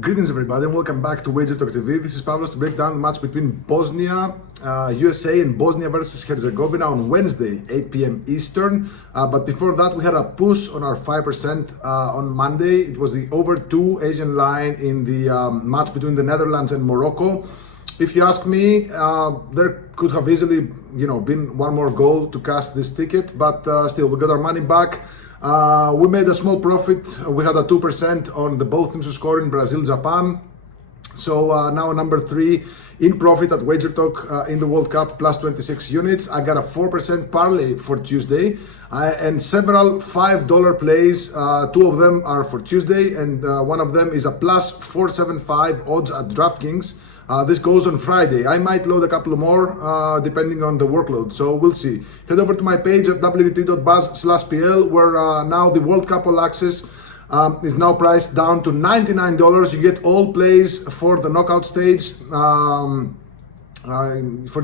Greetings everybody and welcome back to Wager Talk TV. This is Pavlos to break down the match between Bosnia, USA and Bosnia versus Herzegovina on Wednesday, 8 p.m. Eastern. But before that, we had a push on our 5% on Monday. It was the over 2 Asian line in the match between the Netherlands and Morocco. If you ask me, there could have easily, been one more goal to cash this ticket, but still, we got our money back. We made a small profit. We had a 2% on the both teams to score in Brazil, Japan. So now number 3 in profit at Wager Talk in the World Cup, plus 26 units. I got a 4% parlay for Tuesday and several $5 plays. 2 of them are for Tuesday and one of them is a plus 475 odds at DraftKings. This goes on Friday. I might load a couple more depending on the workload, so we'll see. Head over to my page at wt.buzz/pl where now the World Cup All Access is now priced down to $99. You get all plays for the knockout stage for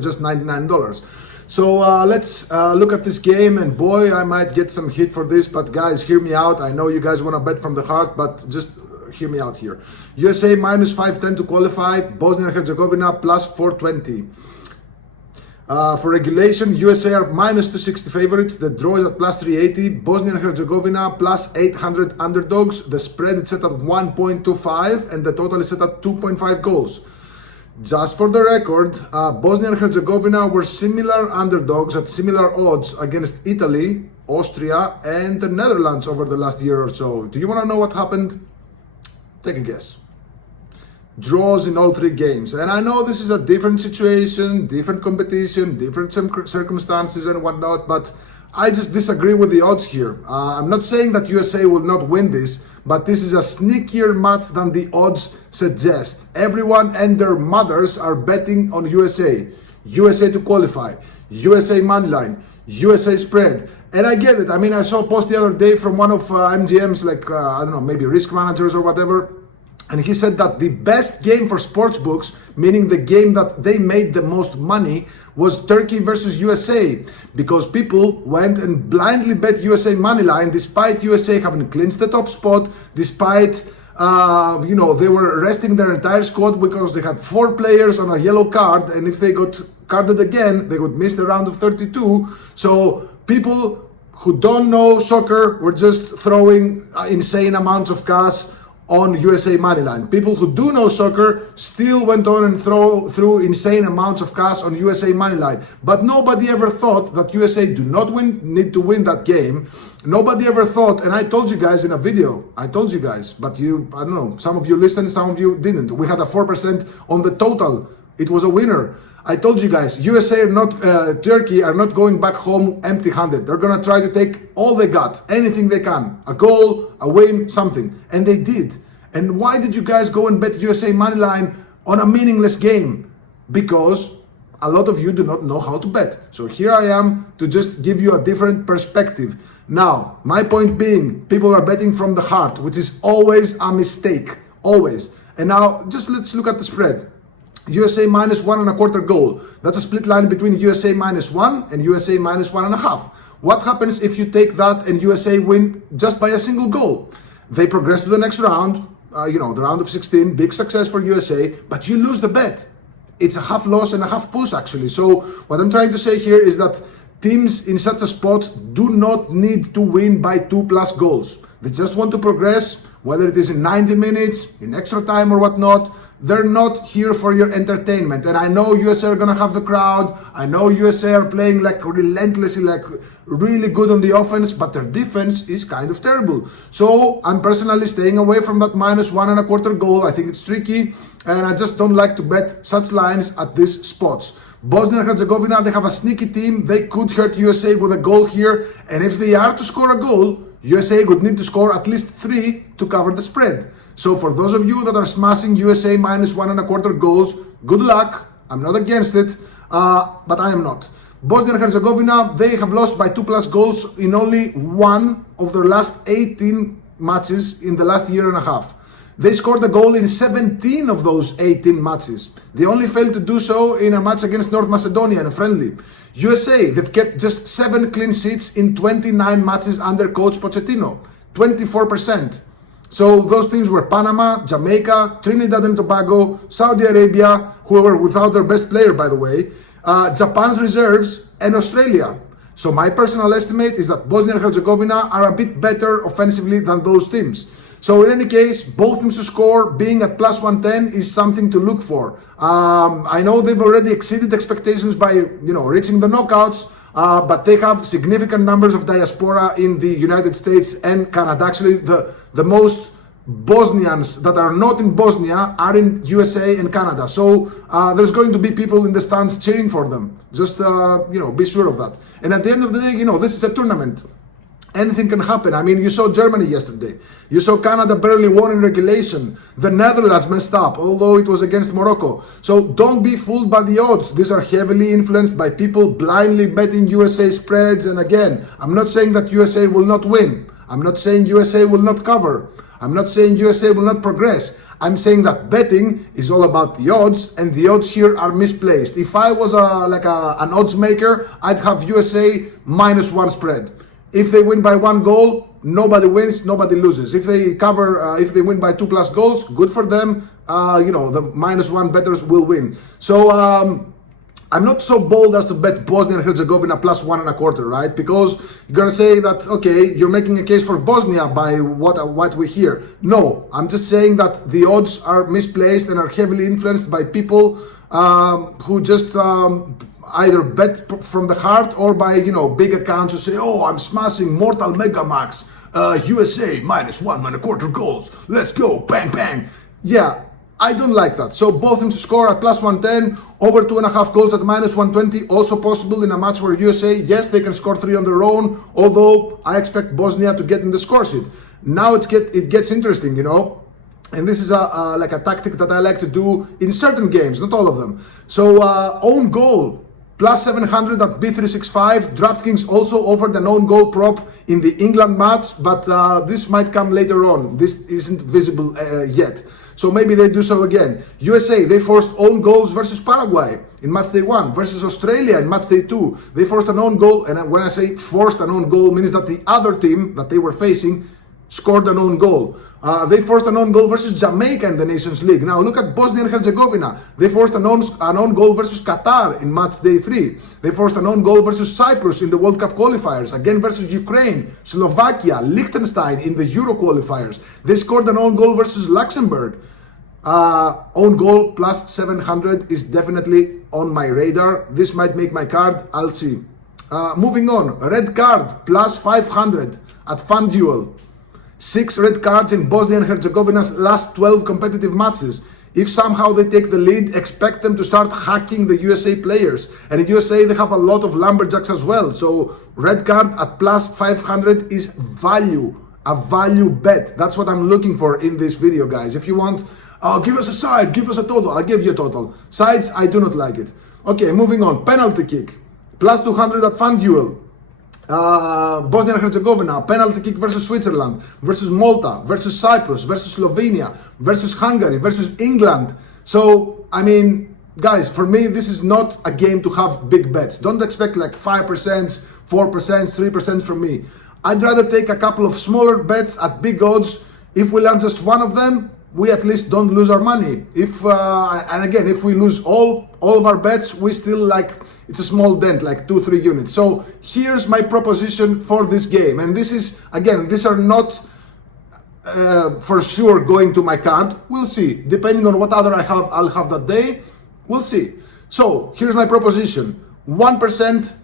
just $99. So let's look at this game, and boy, I might get some hit for this, but guys, hear me out. I know you guys want to bet from the heart, but just hear me out here. USA minus 510 to qualify, Bosnia and Herzegovina plus 420. For regulation, USA are minus 260 favorites, the draw is at plus 380, Bosnia and Herzegovina plus 800 underdogs, the spread is set at 1.25 and the total is set at 2.5 goals. Just for the record, Bosnia and Herzegovina were similar underdogs at similar odds against Italy, Austria and the Netherlands over the last year or so. Do you want to know what happened? Take a guess. Draws in all 3 games. And I know this is a different situation, different competition, different circumstances and whatnot, but I just disagree with the odds here. I'm not saying that USA will not win this, but this is a sneakier match than the odds suggest. Everyone and their mothers are betting on USA. USA to qualify, USA Moneyline, USA spread. And I get it. I mean, I saw a post the other day from one of MGM's, I don't know, maybe risk managers or whatever. And he said that the best game for sports books, meaning the game that they made the most money, was Turkey versus USA. Because people went and blindly bet USA Moneyline despite USA having clinched the top spot, despite, they were resting their entire squad because they had 4 players on a yellow card. And if they got carded again, they would miss the round of 32. So people who don't know soccer were just throwing insane amounts of cash on USA Moneyline. People who do know soccer still went on and threw insane amounts of cash on USA Moneyline. But nobody ever thought that USA do not need to win that game. Nobody ever thought, and I told you guys in a video, but I don't know, some of you listened, some of you didn't. We had a 4% on the total. It was a winner. I told you guys, USA are not, Turkey are not going back home empty-handed. They're gonna try to take all they got, anything they can, a goal, a win, something, and they did. And why did you guys go and bet USA Moneyline on a meaningless game? Because a lot of you do not know how to bet. So here I am to just give you a different perspective. Now, my point being, people are betting from the heart, which is always a mistake, always. And now, just let's look at the spread. USA minus 1.25 goal. That's a split line between USA minus 1 and USA minus 1.5. What happens if you take that and USA win just by a single goal? They progress to the next round, the round of 16, big success for USA, but you lose the bet. It's a half loss and a half push actually. So what I'm trying to say here is that teams in such a spot do not need to win by 2+ goals. They just want to progress, whether it is in 90 minutes, in extra time or whatnot. They're not here for your entertainment. And I know USA are going to have the crowd. I know USA are playing relentlessly, really good on the offense, but their defense is kind of terrible. So I'm personally staying away from that minus 1.25 goal. I think it's tricky, and I just don't like to bet such lines at these spots. Bosnia and Herzegovina, they have a sneaky team. They could hurt USA with a goal here. And if they are to score a goal, USA would need to score at least 3 to cover the spread. So for those of you that are smashing USA minus 1.25 goals, good luck. I'm not against it, but I am not. Bosnia and Herzegovina, they have lost by 2+ goals in only 1 of their last 18 matches in the last year and a half. They scored a goal in 17 of those 18 matches. They only failed to do so in a match against North Macedonia in a friendly. USA, they've kept just 7 clean sheets in 29 matches under coach Pochettino, 24%. So those teams were Panama, Jamaica, Trinidad and Tobago, Saudi Arabia, who were without their best player, by the way, Japan's reserves, and Australia. So my personal estimate is that Bosnia and Herzegovina are a bit better offensively than those teams. So in any case, both teams to score being at plus 110 is something to look for. I know they've already exceeded expectations by reaching the knockouts, but they have significant numbers of diaspora in the United States and Canada. Actually, the most Bosnians that are not in Bosnia are in USA and Canada. So there's going to be people in the stands cheering for them. Just be sure of that. And at the end of the day, this is a tournament. Anything can happen. I mean, you saw Germany yesterday. You saw Canada barely won in regulation. The Netherlands messed up, although it was against Morocco. So don't be fooled by the odds. These are heavily influenced by people blindly betting USA spreads. And again, I'm not saying that USA will not win. I'm not saying USA will not cover. I'm not saying USA will not progress. I'm saying that betting is all about the odds, and the odds here are misplaced. If I was an odds maker, I'd have USA -1 spread. If they win by 1 goal, nobody wins, nobody loses. If they cover, if they win by 2+ goals, good for them. The -1 bettors will win. So I'm not so bold as to bet Bosnia and Herzegovina +1 1/4, right? Because you're gonna say that, okay, you're making a case for Bosnia by what we hear. No, I'm just saying that the odds are misplaced and are heavily influenced by people who just either bet from the heart or by big accounts who say, oh, I'm smashing Mortal Megamax, USA -1 1/4 goals, let's go, bang bang. Yeah, I don't like that. So both teams to score at +110, over 2.5 goals at -120, also possible in a match where USA, yes, they can score 3 on their own, although I expect Bosnia to get in the score sheet. Now it gets interesting, and this is like a tactic that I like to do in certain games, not all of them. So own goal, +700 at B365. DraftKings also offered an own goal prop in the England match, but this might come later on. This isn't visible yet. So maybe they do so again. USA, they forced own goals versus Paraguay in match day 1, versus Australia in match day 2. They forced an own goal, and when I say forced an own goal, means that the other team that they were facing scored an own goal. They forced an own goal versus Jamaica in the Nations League. Now look at Bosnia and Herzegovina. They forced an own goal versus Qatar in match day 3. They forced an own goal versus Cyprus in the World Cup qualifiers. Again versus Ukraine, Slovakia, Liechtenstein in the Euro qualifiers. They scored an own goal versus Luxembourg. Own goal +700 is definitely on my radar. This might make my card. I'll see. Moving on. Red card +500 at FanDuel. 6 red cards in Bosnia and Herzegovina's last 12 competitive matches. If somehow they take the lead, expect them to start hacking the USA players. And in USA, they have a lot of lumberjacks as well. So red card at +500 is value, a value bet. That's what I'm looking for in this video, guys. If you want, give us a side, give us a total. I'll give you a total. Sides, I do not like it. Okay, moving on. Penalty kick, +200 at FanDuel. Bosnia and Herzegovina, penalty kick versus Switzerland, versus Malta, versus Cyprus, versus Slovenia, versus Hungary, versus England. So, I mean, guys, for me, this is not a game to have big bets. Don't expect like 5%, 4%, 3% from me. I'd rather take a couple of smaller bets at big odds. If we land just one of them, we at least don't lose our money. And again, if we lose all of our bets, we still it's a small dent, like 2-3 units. So here's my proposition for this game. And this is, again, these are not for sure going to my card. We'll see. Depending on what other I'll have that day, we'll see. So here's my proposition. 1%,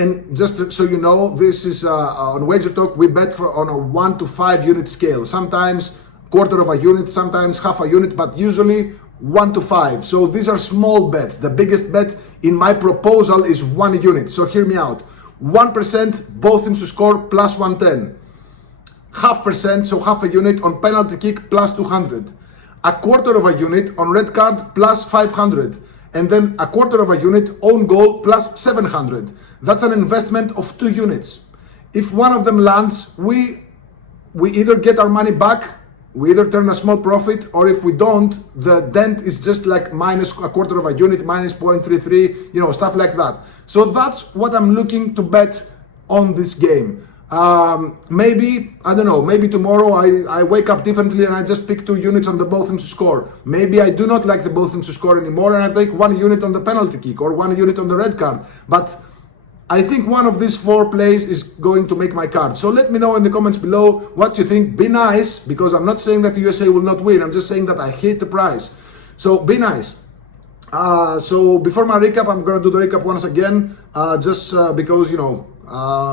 and just so you know, this is on Wager Talk, we bet on a 1 to 5 unit scale. Sometimes quarter of a unit, sometimes half a unit, but usually 1 to 5. So these are small bets. The biggest bet in my proposal is 1 unit. So hear me out. 1%, both teams to score +110. 0.5%, so half a unit on penalty kick +200. A quarter of a unit on red card +500. And then a quarter of a unit own goal +700. That's an investment of 2 units. If one of them lands, we either get our money back, we either turn a small profit, or if we don't, the dent is just like minus a quarter of a unit, -0.33, stuff like that. So that's what I'm looking to bet on this game. Maybe, I don't know, maybe tomorrow I wake up differently and I just pick 2 units on the both teams to score. Maybe I do not like the both teams to score anymore and I take 1 unit on the penalty kick or 1 unit on the red card. But I think one of these 4 plays is going to make my card. So let me know in the comments below what you think. Be nice, because I'm not saying that the USA will not win. I'm just saying that I hate the price. So be nice. So before my recap, I'm going to do the recap once again, just because, you know,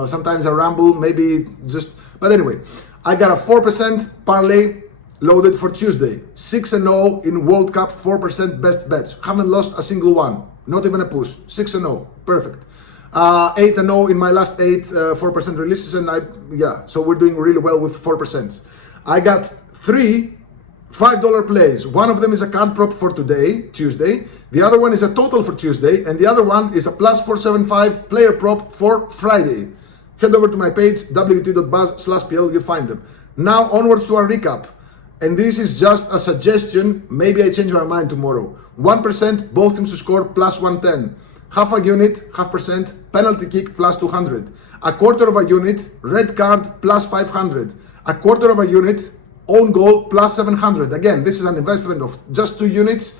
sometimes I ramble, maybe just, but anyway, I got a 4% parlay loaded for Tuesday, 6-0 in World Cup, 4% best bets. Haven't lost a single one, not even a push, 6-0, perfect. 8-0 in my last 4% releases, and so we're doing really well with 4%. I got 3 $5 plays. One of them is a card prop for today, Tuesday. The other one is a total for Tuesday, and the other one is a plus 475 player prop for Friday. Head over to my page, wt.buzz/pl, you find them. Now onwards to our recap. And this is just a suggestion, maybe I change my mind tomorrow. 1%, both teams to score, plus 110. Half a unit, half percent, penalty kick, plus 200. A quarter of a unit, red card, plus 500. A quarter of a unit, own goal, plus 700. Again, this is an investment of just 2 units.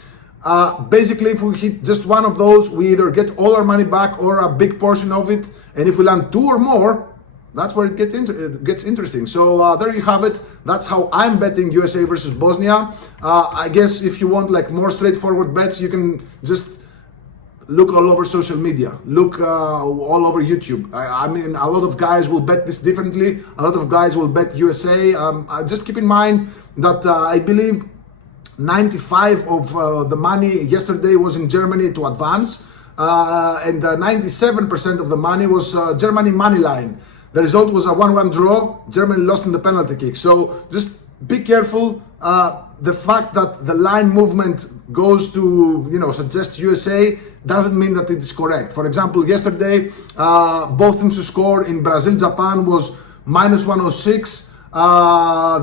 Basically, if we hit just one of those, we either get all our money back or a big portion of it. And if we land 2 or more, that's where it gets interesting. So there you have it. That's how I'm betting USA versus Bosnia. I guess if you want like more straightforward bets, you can just look all over social media, look all over YouTube. I mean, a lot of guys will bet this differently. A lot of guys will bet USA. Just keep in mind that I believe 95 of the money yesterday was in Germany to advance, and 97% of the money was Germany Moneyline. The result was a 1-1 draw. Germany lost in the penalty kick. So just be careful. The fact that the line movement goes to, you know, suggest USA doesn't mean that it is correct. For example, yesterday, both teams to score in Brazil-Japan was minus 106,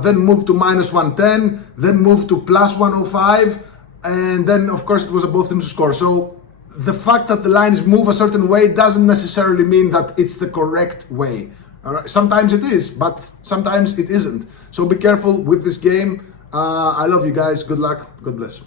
then moved to minus 110, then moved to plus 105, and then, of course, it was a both teams to score. So the fact that the lines move a certain way doesn't necessarily mean that it's the correct way. All right? Sometimes it is, but sometimes it isn't. So be careful with this game. I love you guys. Good luck. God bless.